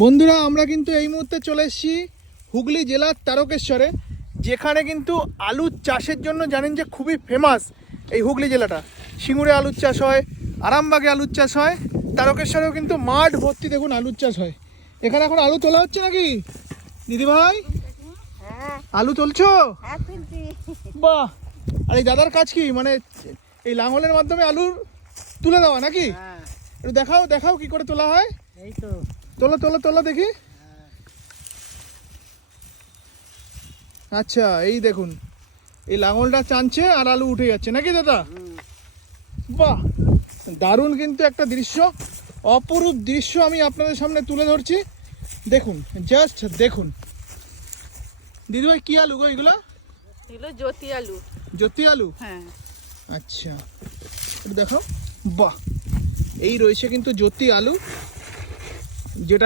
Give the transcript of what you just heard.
বন্ধুরা আমরা কিন্তু এই মুহূর্তে চলে এসেছি হুগলি জেলার তারকেশ্বরে, যেখানে কিন্তু আলুর চাষের জন্য জানেন যে খুবই ফেমাস এই হুগলি জেলাটা। সিঙ্গুরে আলুর চাষ হয়, আরামবাগে আলুর চাষ হয়, তারকেশ্বরেও কিন্তু মাঠ ভর্তি দেখুন আলুর চাষ হয়। এখানে এখন আলু তোলা হচ্ছে নাকি দিদিভাই? আলু তুলছো? বাহ! আর এই দাদার কাজ কি, মানে এই লাঙলের মাধ্যমে আলুর তুলে দেওয়া নাকি? একটু দেখাও দেখাও কি করে তোলা হয়। এই তো তোলো তোলো তোলো দেখি। আচ্ছা এই দেখুন এই লাঙলটা টানছে আর আলু উঠে যাচ্ছে নাকি দাদা? বাহ, দারুণ কিন্তু একটা দৃশ্য, অপরূপ দৃশ্য আমি আপনাদের সামনে তুলে ধরছি। দেখুন, জাস্ট দেখুন দিদিভাই, কি আলু গো এগুলো? এগুলো জ্যোতি আলু। জ্যোতি আলু? হ্যাঁ। আচ্ছা একটু দেখো। বাহ, এই রয়েছে কিন্তু জ্যোতি আলু, যেটা